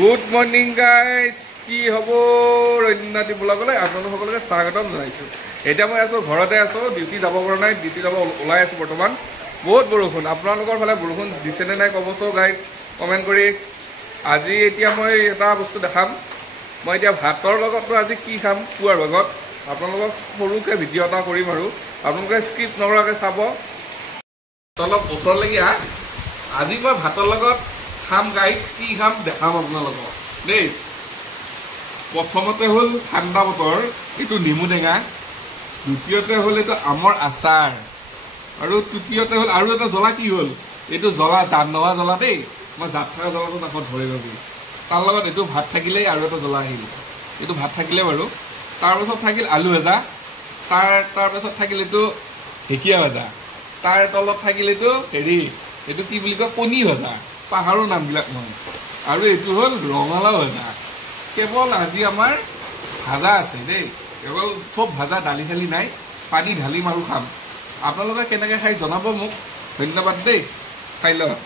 Good morning guys কি হ'ব ৰন্যাতি ব্লগলৈ আপোনালোক সকলোকে স্বাগতম জনাইছোঁ। এতিয়া মই আছোঁ ঘৰতে আছোঁ, ডিউটি যাব পৰা নাই, ডিউটি যাব ওলাই আছোঁ বৰ্তমান। বহুত বৰষুণ, আপোনালোকৰ ফালে বৰষুণ দিছেনে নাই ক'বচোন গাইজ কমেণ্ট কৰি। আজি এতিয়া মই এটা বস্তু দেখাম, মই এতিয়া ভাতৰ লগততো আজি কি খাম পুৱাৰ ভাগত আপোনালোকক সৰুকৈ ভিডিঅ' এটা কৰিম আৰু আপোনালোকে স্কিপ নকৰাকৈ চাব। অলপ ওচৰলৈকে আহ, আজি মই ভাতৰ লগত খাম গাইজ, কি খাম দেখাম আপোনালোকক দেই। প্ৰথমতে হ'ল ঠাণ্ডা বতৰ, এইটো নেমু টেঙা, দ্বিতীয়তে হ'ল এইটো আমৰ আচাৰ, আৰু তৃতীয়তে হ'ল আৰু এটা জ্বলা। কি হ'ল এইটো জ্বলা? জান নোহোৱা জ্বলা দেই, মই জাত থকা জ্বলাটো নাকত ধৰি ল'বি। তাৰ লগত এইটো ভাত থাকিলেই আৰু এটা জ্বলা আহিল, এইটো ভাত থাকিলে বাৰু। তাৰপাছত থাকিল আলু ভাজা, তাৰপাছত থাকিল এইটো ঢেকীয়া ভাজা, তাৰ তলত থাকিল এইটো এইটো কি বুলি কয় কণী ভাজা, পাহাৰৰ নামবিলাক নহয়। আৰু এইটো হ'ল ৰঙালাও ভাজা। কেৱল আজি আমাৰ ভাজা আছে দেই, কেৱল চব ভাজা, দালি চালি নাই, পানী ঢালিম আৰু খাম। আপোনালোকে কেনেকৈ খাই জনাব মোক, ধন্যবাদ দেই, খাই লওক।